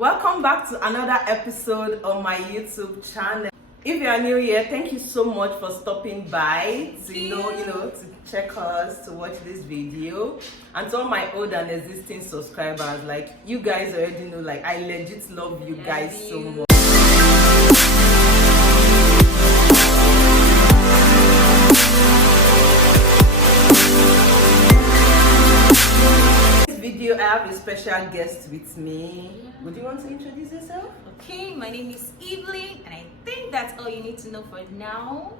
Welcome back to another episode on my YouTube channel. If you are new here, thank you so much for stopping by to to check us, to watch this video. And to all my old and existing subscribers, like you guys already know, like I legit love you guys so much. I have a special guest with me. Would you want to introduce yourself? Okay, my name is Evelyn, and I think that's all you need to know for now.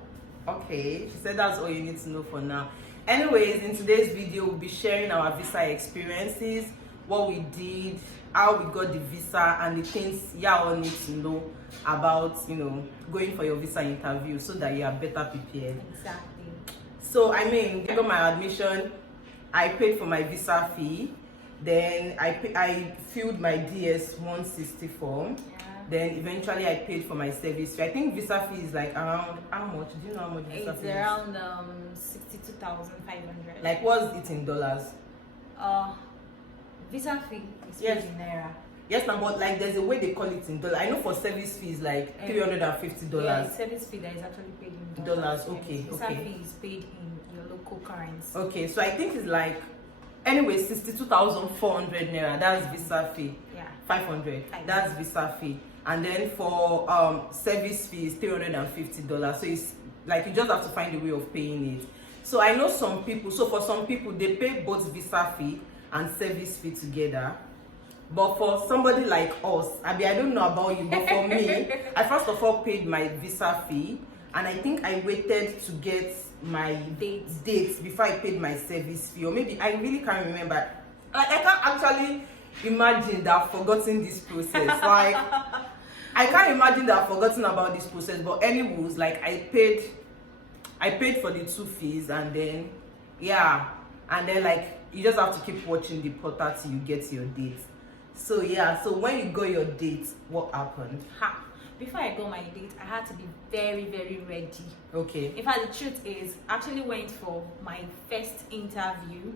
Okay, she said that's all you need to know for now. Anyways, in today's video, we'll be sharing our visa experiences, what we did, how we got the visa, and the things you all need to know about, going for your visa interview so that you are better prepared. Exactly. So, I got my admission, I paid for my visa fee. Then I filled my DS 160 form. Then eventually I paid for my service fee. I think visa fee is like around how much? Do you know how much visa fee is? It's around 62,500. Like what's it in dollars? Visa fee is paid in naira. Yes, now but like there's a way they call it in dollars. I know for service fee is like $350. Yeah, service fee that is actually paid in dollars. Okay. Visa fee is paid in your local currency. Okay, so I think it's like anyway 62,400 naira. That's visa fee. Yeah. 500. That's visa fee. And then for service fee is $350. So it's like you just have to find a way of paying it. So I know some people. So for some people they pay both visa fee and service fee together. But for somebody like us, I don't know about you, but for me, I first of all paid my visa fee, and I think I waited to get my dates before I paid my service fee, or maybe I really can't remember. Like I can't actually imagine that I've forgotten this process. Like I can't imagine that I've forgotten about this process. But anyways, like I paid for the two fees, and then like you just have to keep watching the portal till you get your dates. So so when you got your date, what happened? Before I got my date, I had to be very, very ready. Okay. In fact, the truth is, I actually went for my first interview,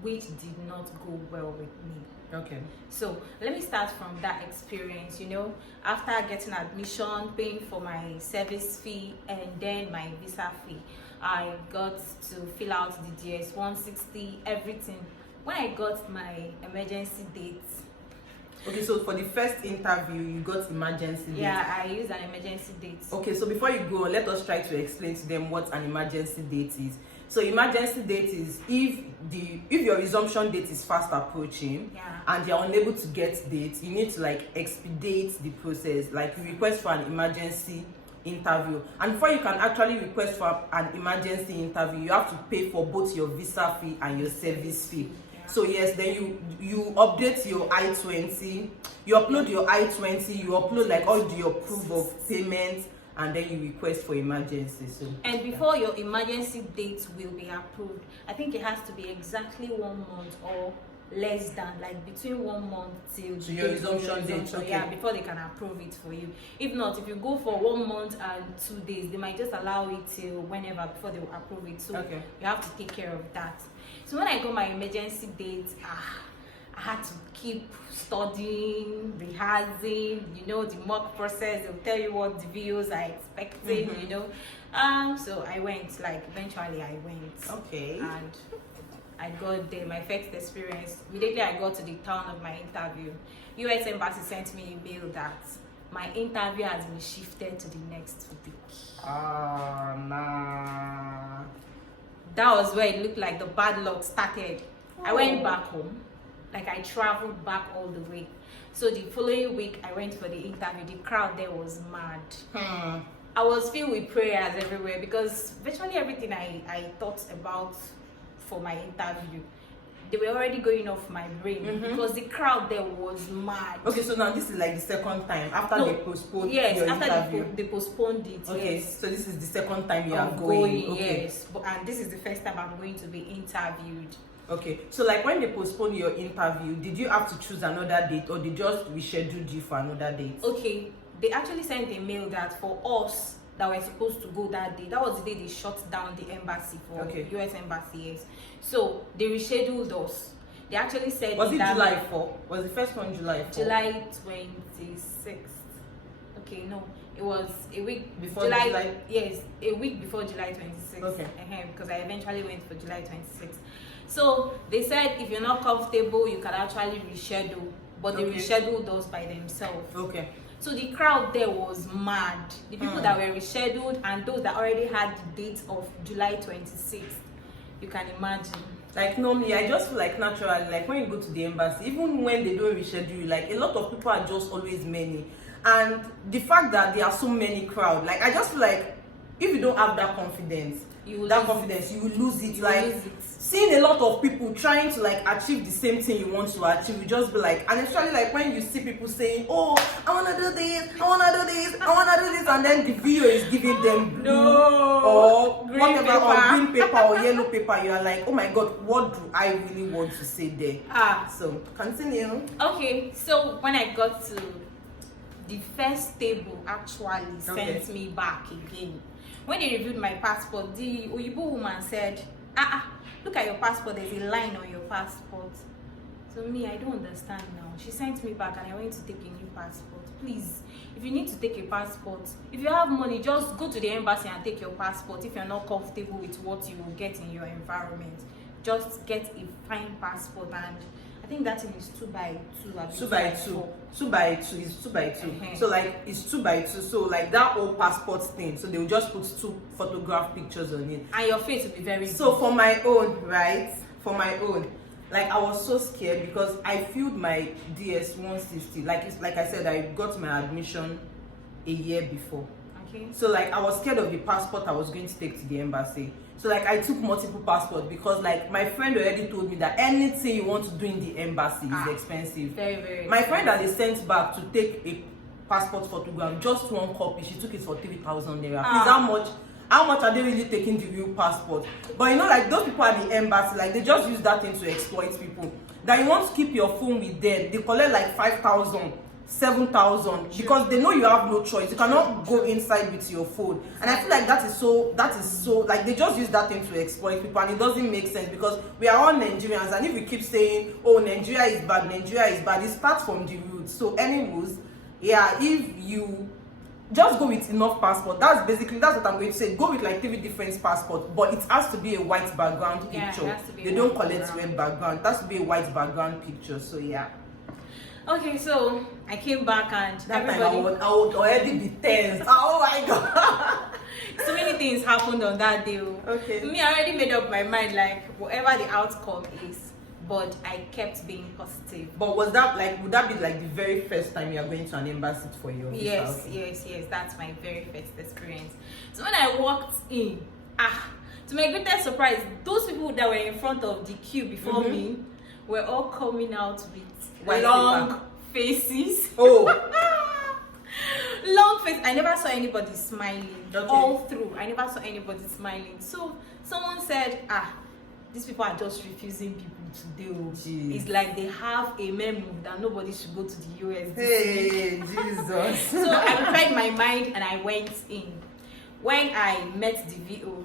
which did not go well with me. Okay. So let me start from that experience. After getting admission, paying for my service fee, and then my visa fee, I got to fill out the DS 160, everything. When I got my emergency date. Okay, so for the first interview, you got emergency date. Yeah, I used an emergency date. Okay, so before you go, let us try to explain to them what an emergency date is. So emergency date is if your resumption date is fast approaching and you're unable to get dates, you need to like expedite the process. Like you request for an emergency interview, and before you can actually request for an emergency interview, you have to pay for both your visa fee and your service fee. So yes, then you update your I-20, you upload your I-20, you upload like all your proof of payment, and then you request for emergency. So and before your emergency date will be approved, I think it has to be exactly 1 month or less than, like between 1 month till your resumption date. Okay. Yeah, before they can approve it for you. If not, if you go for 1 month and 2 days, they might just allow it till whenever before they will approve it. So you have to take care of that. So when I got my emergency date, I had to keep studying, rehearsing, the mock process. They'll tell you what the videos are expecting, So I went, like eventually I went. Okay. And I got there, my first experience. Immediately I got to the town of my interview. US Embassy sent me a mail that my interview has been shifted to the next week. Nah. That was where it looked like the bad luck started. I went back home. Like I traveled back all the way. So the following week I went for the interview. The crowd there was mad. I was filled with prayers everywhere because virtually everything I thought about for my interview, they were already going off my brain because the crowd there was mad. Okay, so now this is like the second time after they postponed your interview. They postponed it. Okay, yes. So this is the second time you are going. Okay. Yes, and this is the first time I'm going to be interviewed. Okay, so like when they postponed your interview, did you have to choose another date or they just rescheduled you for another date? Okay, they actually sent a mail that for us that were supposed to go that day, that was the day they shut down the embassy for US Embassy. Yes. So they rescheduled us. They actually said was it July 4? Was the first one July 4? July 26th. Okay, no, it was a week before July. Yes, a week before July 26th. Okay. Because I eventually went for July 26th. So they said if you're not comfortable, you can actually reschedule, but they rescheduled those by themselves. Okay. So the crowd there was mad. The people that were rescheduled and those that already had the date of July 26th. You can imagine. Like normally, I just feel like naturally, like when you go to the embassy, even when they don't reschedule you, like a lot of people are just always many. And the fact that there are so many crowd, like I just feel like if you don't have that confidence, you will lose it. Seeing a lot of people trying to like achieve the same thing you want to achieve, you just be like, and especially like when you see people saying, oh, I wanna do this, I wanna do this, I wanna do this, and then the video is giving them blue or green whatever paper. or green paper or yellow paper, you are like, oh my god, what do I really want to say there? So continue. Okay, so when I got to the first table, actually sent me back again. When they reviewed my passport, the Oyibo woman said, look at your passport, there's a line on your passport. So me, I don't understand now. She sent me back and I went to take a new passport. Please, if you need to take a passport, if you have money, just go to the embassy and take your passport. If you're not comfortable with what you will get in your environment, just get a fine passport. And I think that thing is 2x2. 2x2. 2x2 is 2x2. So like it's 2x2. So like that old passport thing. So they will just put 2 photograph pictures on it. And your face will be very So for my own, right? For my own, like I was so scared because I filled my DS 160. Like I said, I got my admission a year before. Okay. So like I was scared of the passport I was going to take to the embassy. So like I took multiple passports because like my friend already told me that anything you want to do in the embassy is expensive. Very, very My expensive. friend that they sent back to take a passport photograph, just one copy, she took it for 3,000 naira. Please, how much are they really taking the real passport? But you know, like those people at the embassy, like they just use that thing to exploit people. That you want to keep your phone with them, they collect like 5,000, 7,000 because they know you have no choice. You cannot go inside with your phone. And I feel like that is so like they just use that thing to exploit people, and it doesn't make sense because we are all Nigerians, and if we keep saying, oh, Nigeria is bad, it starts from the roots. So anyways, yeah, if you just go with enough passport, that's what I'm going to say. Go with like 3 different passports, but it has to be a white background picture. They don't collect red background. It has to be a white background picture. So yeah. Okay, so I came back and that time I would already be tense. Oh my god. So many things happened on that day. Okay. Me, I already made up my mind, like whatever the outcome is, but I kept being positive. But would that be like the very first time you are going to an embassy for your visa? Yes, that's my very first experience. So when I walked in, to my greatest surprise, those people that were in front of the queue before me were all coming out with long faces. Oh. Long face. I never saw anybody smiling. Okay. All through, I never saw anybody smiling. So someone said, these people are just refusing people to deal. It's like they have a memo that nobody should go to the US. Hey, Jesus. So I prepared my mind and I went in. When I met the VO,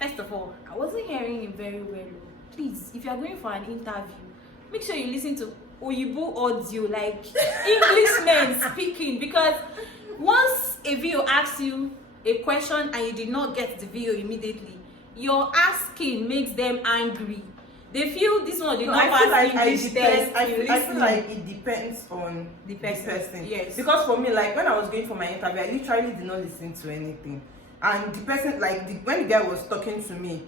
first of all, I wasn't hearing him very well. Please, if you are going for an interview, make sure you listen to Oyibo audio, like Englishmen speaking, because once a VO asks you a question and you did not get the VO immediately, your asking makes them angry. They feel this one did not pass English test. I feel like it depends on the person. Yes. Because for me, like when I was going for my interview, I literally did not listen to anything. And the person, when the guy was talking to me,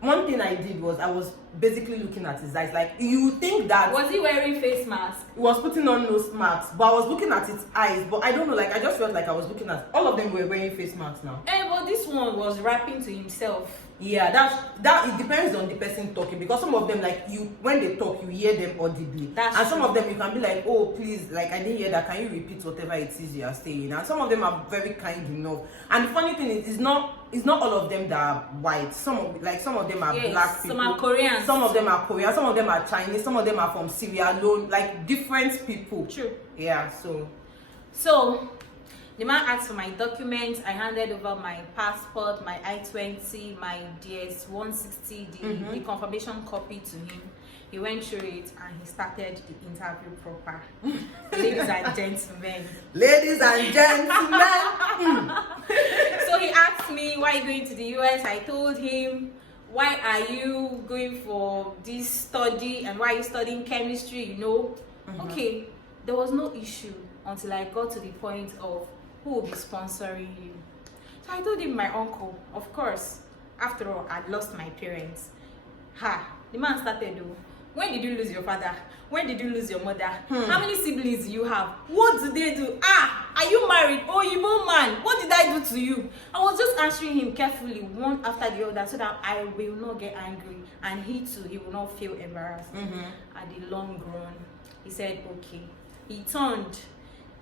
one thing I did was I was basically looking at his eyes. Like, you think that... Was he wearing face mask? He was putting on nose masks, but I was looking at his eyes. But I don't know, like, I just felt like I was looking at... All of them were wearing face masks now. But this one was rapping to himself. Yeah, that it depends on the person talking, because some of them, like, when they talk, you hear them audibly. And some of them you can be like, oh, please, like, I didn't hear that, can you repeat whatever it is you are saying? And some of them are very kind enough. And the funny thing is, it's not all of them that are white. Some of them are black people. Some are Korean. Some of them are Korean. Some of them are Chinese. Some of them are from Sierra Leone. Like, different people. True. Yeah. So the man asked for my documents. I handed over my passport, my I-20, my DS-160, the confirmation copy to him. He went through it and he started the interview proper. Ladies and gentlemen. Ladies and gentlemen. So he asked me, why are you going to the US? I told him, why are you going for this study and why are you studying chemistry, you know? Okay, there was no issue until I got to the point of who will be sponsoring you. So I told him my uncle, of course. After all, I'd lost my parents. The man started though. When did you lose your father? When did you lose your mother? How many siblings do you have? What do they do? Are you married? Oh, you man, what did I do to you? I was just answering him carefully, one after the other, so that I will not get angry, and he too, he will not feel embarrassed. At the long run, he said, okay. He turned.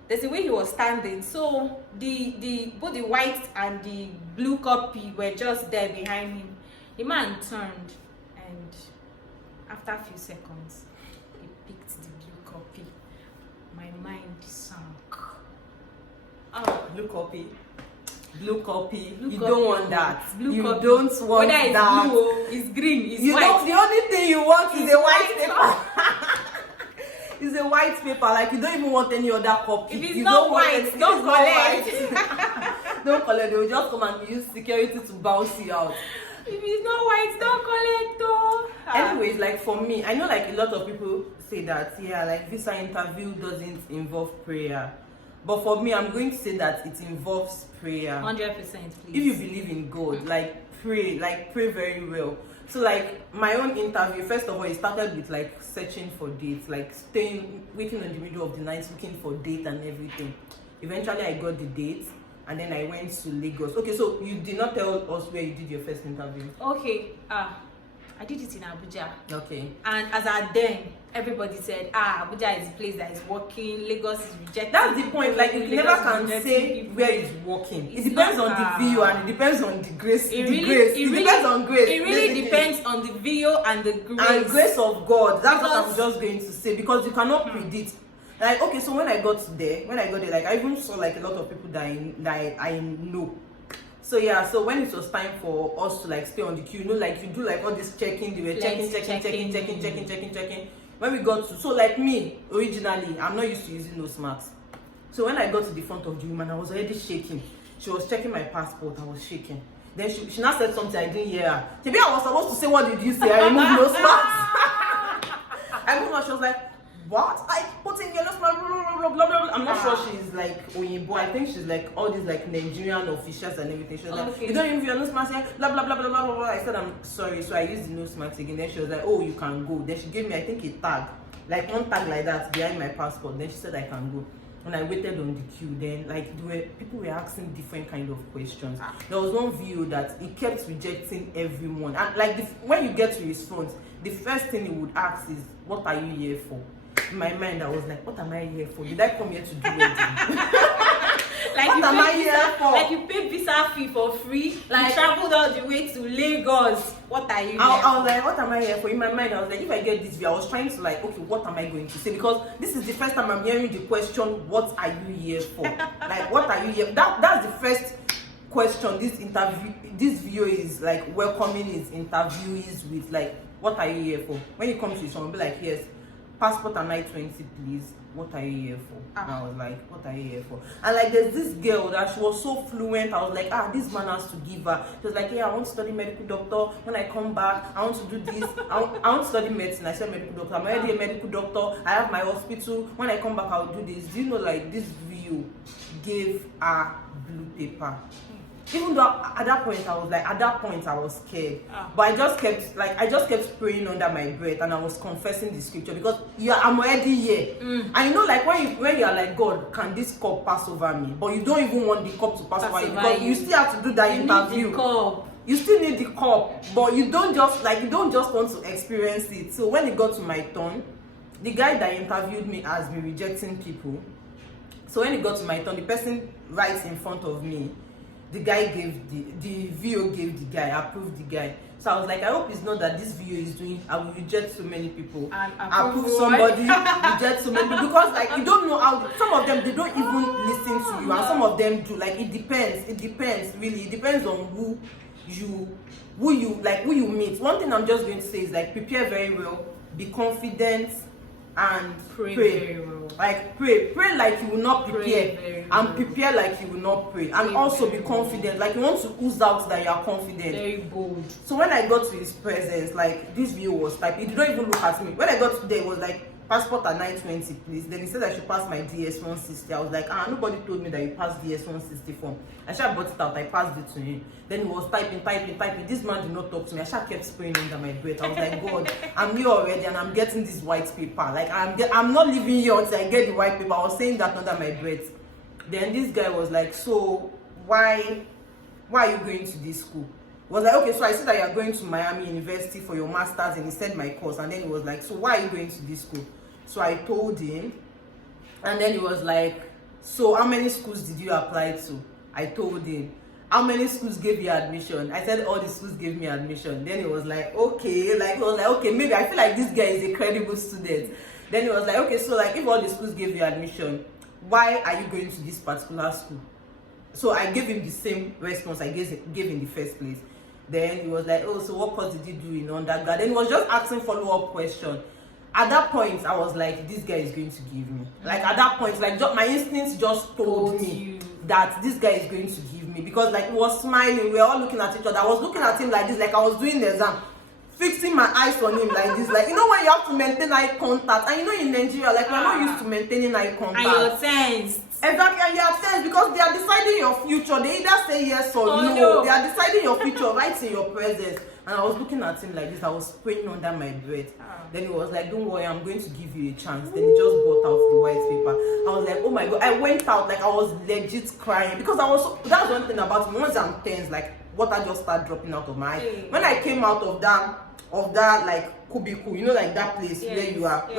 There's a way he was standing, so the both the white and the blue copy were just there behind him. The man turned, and after a few seconds, he picked the blue copy. My mind sank. Blue copy. Blue copy. Blue You copy. don't want that. Blue You copy. don't want Whether it's that. blue or it's green, it's You white. don't, the only thing you want is It's a white white. paper. It's a white paper. Like, you don't even want any other copy. If it's you not want white, any- don't it's not collect. white. Don't collect. They will just come and use security to bounce you out. If it's not white, don't collect though. Anyways, like for me, I know like a lot of people say that, yeah, like visa interview doesn't involve prayer. But for me, I'm going to say that it involves prayer. 100%, please. If you believe in God, pray very well. So like my own interview, first of all, it started with like searching for dates, like waiting in the middle of the night looking for date and everything. Eventually I got the date and then I went to Lagos. Okay, so you did not tell us where you did your first interview. Okay, I did it in Abuja. Okay. And as at then, everybody said, Abuja is the place that is working, Lagos is rejected. That's the point. Like, you Lagos never is can rejecting say people. where it's working. It's It depends not, on the video and it depends on the grace. It It depends on grace. It really depends on the video and the grace. And grace of God. That's what I'm Because- just going to say, because you cannot predict. Like, okay, so when I got there, like I even saw like a lot of people that I know. So yeah, so when it was time for us to like stay on the queue, you know, like you do like all this checking, they were checking. When we got to, so like me, originally, I'm not used to using nose masks. So when I got to the front of the woman, I was already shaking. She was checking my passport, I was shaking. Then she now said something I didn't hear her. Maybe I was supposed to say, what did you say? I removed nose masks. I moved her, she was like, what? I put in your nose mask, blah, blah, blah, blah. I'm not sure she's like Oyinbo. I think she's like all these like Nigerian officials and everything. She was like, you don't even your nose mask here, blah, blah, blah, blah, blah, blah. I said, I'm sorry. So I used the nose mask again. Then she was like, oh, you can go. Then she gave me, I think, a tag, like one tag like that behind my passport. Then she said I can go. When I waited on the queue, then like people were asking different kind of questions. There was one video that he kept rejecting everyone, and like when you get to his front, the first thing he would ask is, what are you here for? In my mind, I was like, what am I here for? Did I come here to do wedding? Like What you am I pay here visa, for? like you pay visa fee for free, like you traveled all the way to Lagos. What are you here I was like, what am I here for? In my mind, I was like, if I get this view, I was trying to like, okay, what am I going to say? Because this is the first time I'm hearing the question, what are you here for? Like, what are you here? That's the first question this video is like welcoming his interviewees with, like, what are you here for? When it comes to someone, be like, yes, passport and I-20, please. What are you here for? And I was like, what are you here for? And like, there's this girl that she was so fluent. I was like, this man has to give her. She was like, yeah, I want to study medical doctor. When I come back, I want to do this. I want to study medicine. I said medical doctor. I'm already a medical doctor. I have my hospital. When I come back, I'll do this. Do you know, like, this video gave her blue paper? Even though at that point I was scared, but I just kept praying under my breath, and I was confessing the scripture, because I'm already here. And you know, like when you are like, God, can this cup pass over me? But you don't even want the cup to pass over you, because you still have to do that interview. You still need the cup, but you don't just want to experience it. So when it got to my turn, the guy that interviewed me has been rejecting people. So when it got to my turn, the person right in front of me, the guy gave the video gave the guy, approved the guy. So I was like, I hope it's not that this video is doing, I will reject so many people. And approve somebody, reject so many people. Because like, you don't know how, some of them, they don't even listen to you, and some of them do. Like, it depends, really. It depends on who you meet. One thing I'm just going to say is, like, prepare very well be confident, and Pray very well. Like pray like you will not prepare, and prepare like you will not pray, and also be confident, like you want to ooze out that you are confident, very bold. So when I got to his presence, like this video was typed, he did not even look at me. When I got there, it was like, passport at 920 please. Then he said I should pass my DS 160. I was like, nobody told me that you passed DS 160 form. I should have brought it out, I passed it to him. Then he was typing. This man did not talk to me. I should have kept spraying under my breath. I was like, God, I'm here already and I'm getting this white paper. Like I'm not leaving here until I get the white paper. I was saying that under my breath. Then this guy was like, so why are you going to this school? I was like, okay, so I said that you are going to Miami University for your master's, and he said my course, and then he was like, so why are you going to this school? So I told him, and then he was like, so how many schools did you apply to? I told him. How many schools gave you admission? I said all the schools gave me admission. Then he was like, okay, maybe I feel like this guy is a credible student. Then he was like, okay, so like if all the schools gave you admission, why are you going to this particular school? So I gave him the same response I gave in the first place. Then he was like, oh, so what course did you do in undergrad? Then he was just asking follow-up question. At that point, I was like, this guy is going to give me. Like at that point, like my instincts just told me that this guy is going to give me, because like he was smiling, we were all looking at each other. I was looking at him like this, like I was doing the exam, fixing my eyes on him like this, like you know when you have to maintain eye contact, and you know in Nigeria, like we're not used to maintaining eye contact. And you're tense. Exactly, and you are tense because they are deciding your future. They either say yes or no. They are deciding your future right in your presence. And I was looking at him like this. I was spraying under my breath. Then he was like, don't worry, I'm going to give you a chance. Then he just brought out the white paper. I was like, oh my God. I went out like I was legit crying because I was that's one thing about me. Once I'm tense, like water just started dropping out of my eye. When I came out of that like cubicle, you know, like that place where you are.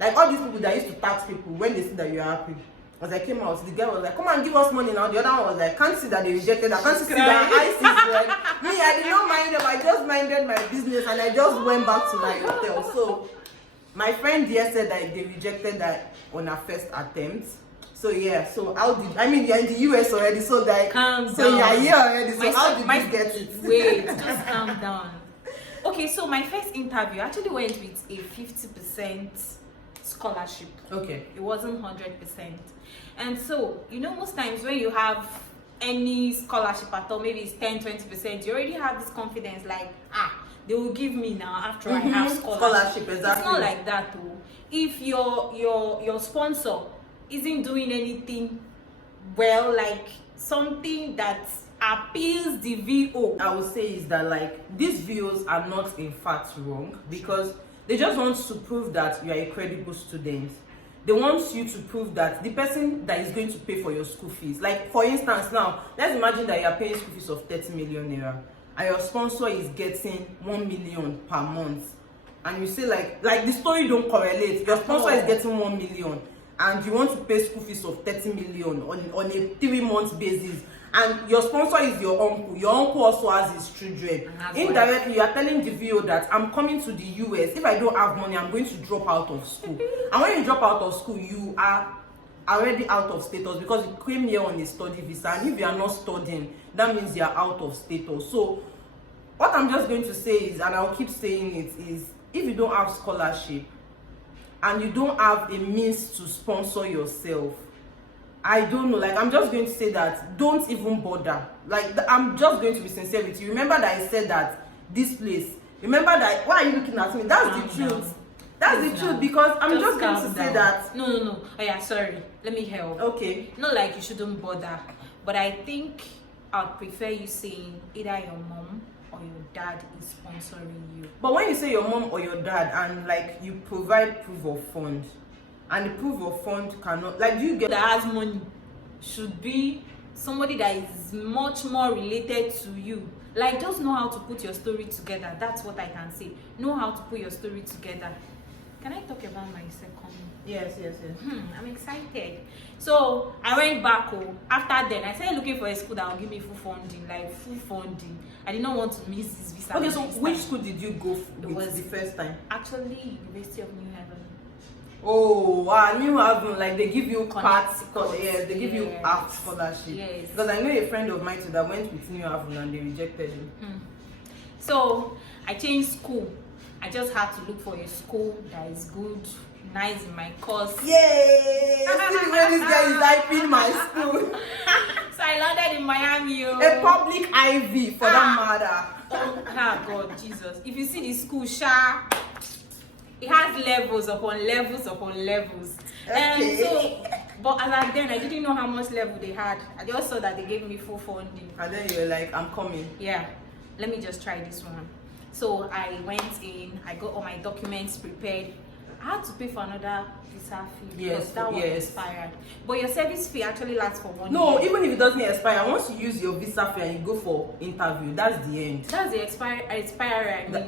Like all these people that used to tax people when they see that you are happy. As I came out, the guy was like, come and give us money now. The other one was like, can't see that they rejected. I can't see that eyes is red. Me, I did not mind them. I just minded my business and I just went back to my hotel. So my friend here said that they rejected that on her first attempt. So yeah, so how did you're in the US already, so that so you're here already. So how did you get it? Wait, just calm down. Okay, so my first interview actually went with a 50% scholarship. Okay. It wasn't 100%. And so, you know, most times when you have any scholarship at all, maybe it's 10-20%, you already have this confidence like, they will give me now after I have scholarship. Exactly. It's not like that though. If your sponsor isn't doing anything well, like something that appeals the VO, I would say is that like these VOs are not in fact wrong, because they just want to prove that you are a credible student. They want you to prove that the person that is going to pay for your school fees, like for instance now, let's imagine that you are paying school fees of 30 million naira and your sponsor is getting 1 million per month, and you say like the story don't correlate. Your sponsor is getting 1 million and you want to pay school fees of 30 million on a 3-month basis, and your sponsor is your uncle also has his children. Indirectly you are telling the VO that I'm coming to the US, if I don't have money I'm going to drop out of school. And when you drop out of school, you are already out of status because you came here on a study visa, and if you are not studying, that means you are out of status. So what I'm just going to say is, and I'll keep saying it, is if you don't have scholarship and you don't have a means to sponsor yourself, I don't know, like I'm just going to say that don't even bother. Like I'm just going to be sincere with you. Remember that I said that this place, remember that, why are you looking at me? That's the truth. That's the truth, because I'm just going to say that. No. Oh yeah, sorry. Let me help. Okay. Not like you shouldn't bother, but I think I'd prefer you saying either your mom or your dad is sponsoring you. But when you say your mom or your dad and like you provide proof of fund, and the proof of fund cannot, like, do you get that has money should be somebody that is much more related to you. Like, just know how to put your story together. That's what I can say. Know how to put your story together. Can I talk about my second? Yes. I'm excited. So I went back home. After then, I started looking for a school that will give me full funding. I did not want to miss this visa. Okay, so which school did you go with the first time? Actually, University of New Haven. Oh wow, New Haven, like they give you parts, they give you half scholarship. Yes. Because I know a friend of mine too that went with New Haven and they rejected him. So I changed school I just had to look for a school that is good, nice in my course. Yay! See the way this guy is hyping my school. So I landed in Miami. A public IV for that matter. Oh God, Jesus. If you see the school, it has levels upon levels upon levels. Okay. But as at then, I didn't know how much level they had. I just saw that they gave me full funding. And then you're like, I'm coming. Yeah, let me just try this one. So I went in, I got all my documents prepared. I had to pay for another visa fee because that one expired. But your service fee actually lasts for 1 year. No, even if it doesn't expire, once you use your visa fee and you go for interview, that's the end. That's the expiry.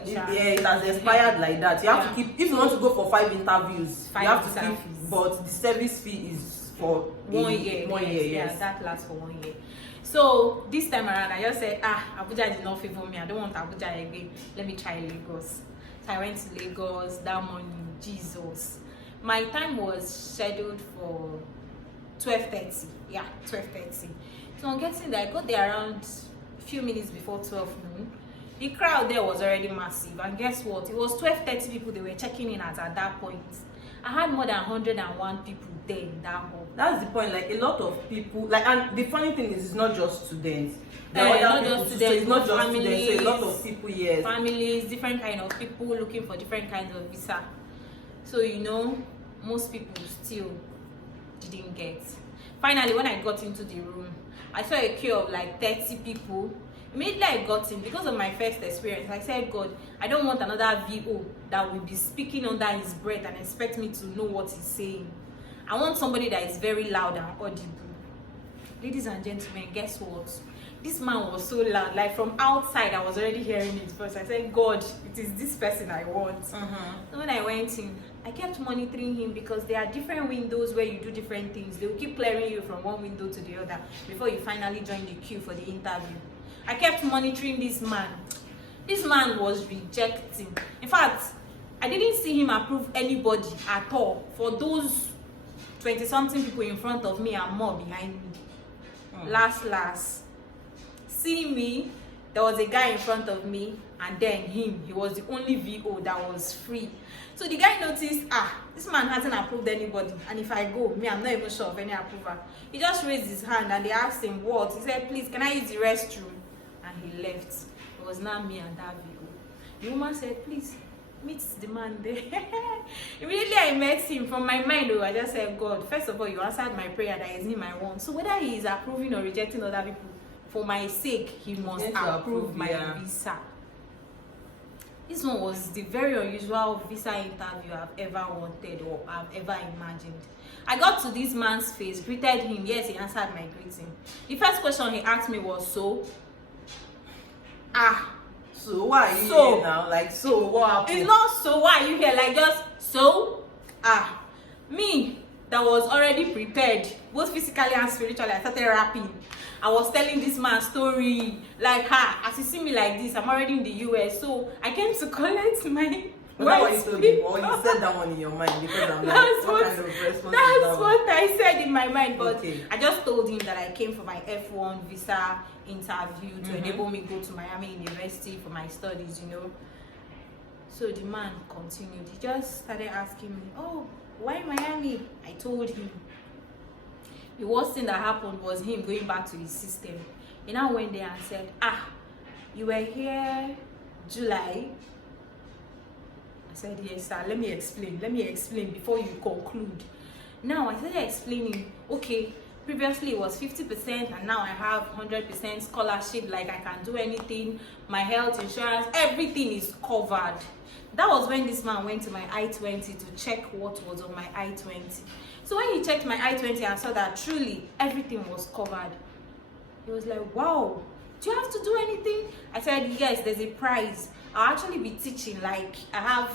Yeah, it has expired like that. You have to keep, if you want to go for 5 interviews, you have to keep, but the service fee is for 1 year. 1 year, yes. Yeah, that lasts for 1 year. So this time around, I just said, Abuja did not favor me. I don't want Abuja again. Let me try Lagos. So I went to Lagos that morning. Jesus, my time was scheduled for 12:30. Yeah, 12:30. So I'm getting there. I got there around a few minutes before 12 noon. The crowd there was already massive, and guess what? It was 12:30 people they were checking in at that point. I had more than 101 people there in that hall. That's the point. Like a lot of people, like, and the funny thing is, it's not just students. There are other people too, so it's not just families, students. So a lot of people, yes. Families, different kind of people looking for different kinds of visa. So most people still didn't get. Finally, when I got into the room, I saw a queue of like 30 people. Immediately I got in, because of my first experience, I said, God, I don't want another VO that will be speaking under his breath and expect me to know what he's saying. I want somebody that is very loud and audible. Ladies and gentlemen, guess what? This man was so loud, like from outside I was already hearing it first. I said, God, it is this person I want. So when I went in, I kept monitoring him, because there are different windows where you do different things. They will keep clearing you from one window to the other before you finally join the queue for the interview. I kept monitoring this man. This man was rejecting. In fact, I didn't see him approve anybody at all for those 20-something people in front of me and more behind me. Last. See me, there was a guy in front of me, and then him. He was the only VO that was free. So the guy noticed, this man hasn't approved anybody, and if I go, I'm not even sure of any approval. He just raised his hand and they asked him what. He said, please, can I use the restroom? And he left. It was not me and that VO. The woman said, please, meet the man there. Immediately I met him. From my mind, I just said, God, first of all, you answered my prayer, that is him I want. So whether he is approving or rejecting other people, for my sake, he must approve my visa. This one was the very unusual visa interview I've ever wanted or I've ever imagined. I got to this man's face, greeted him. Yes, he answered my greeting. The first question he asked me was, so why are you here now? Like, so what happened? It's not so why are you here, like just so me that was already prepared both physically and spiritually. I started rapping. I was telling this man story, like, as you see me like this, I'm already in the US, so I came to collect my. Was that what you told him, or you said that one in your mind? Because I'm like, what kind of response is that? That's what I said in my mind, but okay. I just told him that I came for my F1 visa interview to enable me go to Miami University for my studies, So the man continued. He just started asking me, oh, why Miami? I told him. The worst thing that happened was him going back to his system. He now went there and said, you were here July? I said, yes, sir. Let me explain before you conclude. Now I started explaining, okay, previously it was 50% and now I have 100% scholarship, like I can do anything, my health insurance, everything is covered. That was when this man went to my I-20 to check what was on my I-20. So when he checked my I-20 and saw that truly everything was covered, he was like, wow, do you have to do anything? I said, yes, there's a prize. I'll actually be teaching, like I have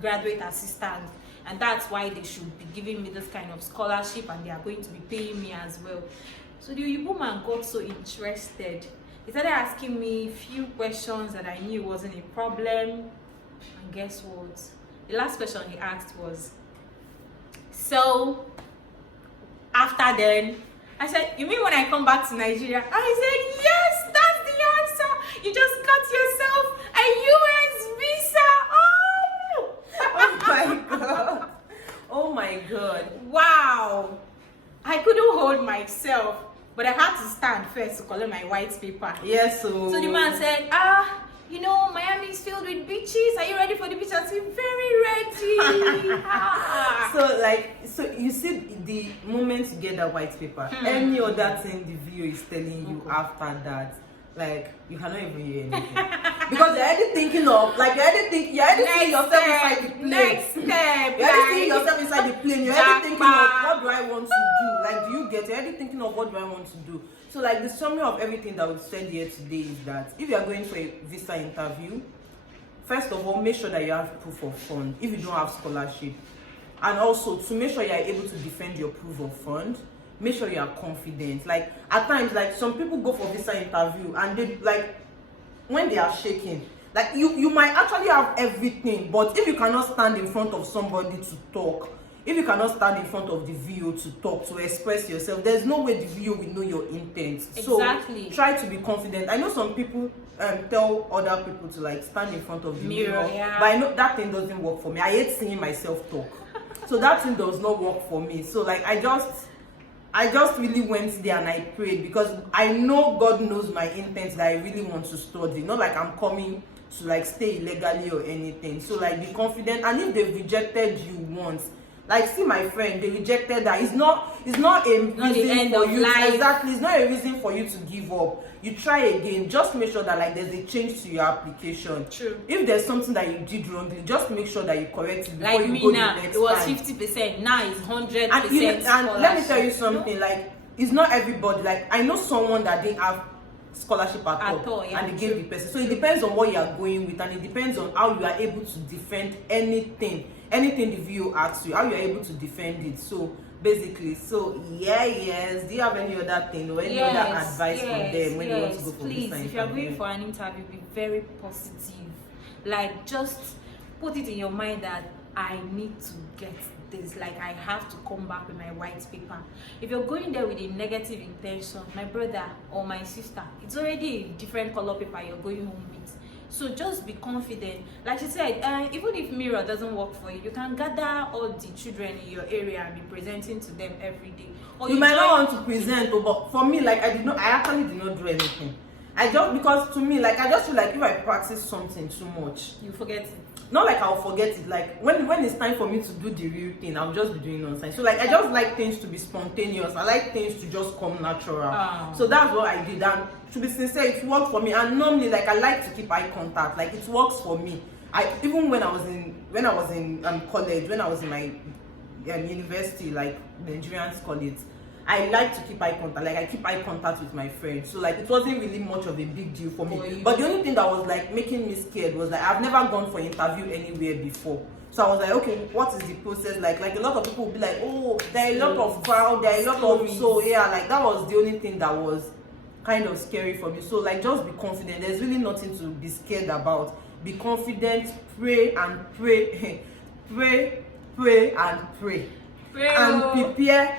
graduate assistant, and that's why they should be giving me this kind of scholarship and they are going to be paying me as well. So the Oyibo man got so interested. He started asking me a few questions that I knew wasn't a problem. And guess what? The last question he asked was, so after then, I said, you mean when I come back to Nigeria? I said, yes, that's the answer. You just got yourself a US visa. God. Wow. I couldn't hold myself, but I had to stand first to collect my white paper. Yes, So the man said, you know, Miami is filled with beaches. Are you ready for the beach? I said, very ready. So you see the moment you get that white paper, any other thing the video is telling you after that, like you cannot even hear anything. Because you're already thinking of, like you're already seeing yourself inside the plane. Next step. You're already seeing yourself inside the plane. You're already thinking of what do I want to do? Like, do you get it? You're already thinking of what do I want to do? So like the summary of everything that we've said here today is that if you are going for a visa interview, first of all, make sure that you have proof of fund if you don't have scholarship. And also to make sure you are able to defend your proof of fund, make sure you are confident. Like at times, like some people go for visa interview and they like when they are shaking, like you might actually have everything, but if you cannot stand in front of somebody to talk, if you cannot stand in front of the VO to talk, to express yourself, there's no way the VO will know your intent. Exactly. So try to be confident. I know some people tell other people to like stand in front of the mirror, but I know that thing doesn't work for me. I hate seeing myself talk. So that thing does not work for me. So like I just really went there and I prayed because I know God knows my intent that I really want to study. Not like I'm coming to like stay illegally or anything. So like be confident, and if they've rejected you once, like see my friend, they rejected that. It's not a reason for you. Exactly, it's not a reason for you to give up. You try again. Just make sure that like there's a change to your application. True. If there's something that you did wrongly, just make sure that you correct it before like you me go now, the next it was time. 50%. Now it's 100%. And let me tell you something. Like it's not everybody. Like I know someone that didn't have scholarship at all, yeah, and they gave the person. So it depends on what you are going with, and it depends on how you are able to defend anything the VO asks you, how you are able to defend it. So basically, yes, do you have any other thing or any other advice for them when you want to go for please, this if you are going for an interview, be very positive. Like just put it in your mind that I need to get this, like I have to come back with my white paper. If you're going there with a negative intention, my brother or my sister, it's already a different color paper you're going home with. So just be confident. Like she said, even if mirror doesn't work for you, you can gather all the children in your area and be presenting to them every day. Or you might not want to present, but for me, like I actually did not do anything. Because to me, like I just feel like if I practice something too much, you forget it. Not like I'll forget it, like when it's time for me to do the real thing, I'll just be doing nonsense. So like I just like things to be spontaneous. I like things to just come natural. So that's what I did, and to be sincere, it worked for me. And normally, like I like to keep eye contact, like it works for me. Even when I was in college, when I was in my university, like Nigerians call it, I like to keep eye contact. Like I keep eye contact with my friends. So like it wasn't really much of a big deal for me. But the only thing that was like making me scared was like I've never gone for an interview anywhere before. So I was like, okay, what is the process like? Like a lot of people will be like, oh, there are a lot of crowd, there are a lot of like that was the only thing that was kind of scary for me. So like just be confident. There's really nothing to be scared about. Be confident, pray and pray, pray and pray. And prepare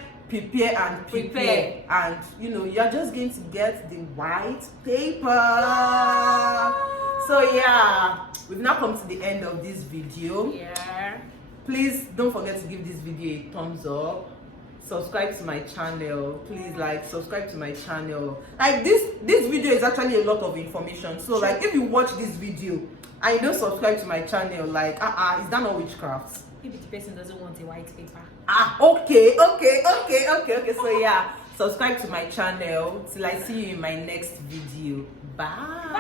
and prepare, and you're just going to get the white paper. So yeah, we've now come to the end of this video. Please don't forget to give this video a thumbs up. Subscribe to my channel. Please subscribe to my channel. Like this video is actually a lot of information. So like if you watch this video and you don't subscribe to my channel, like is that not witchcraft? If the person doesn't want a white paper. Okay. So yeah, subscribe to my channel till I see you in my next video. Bye.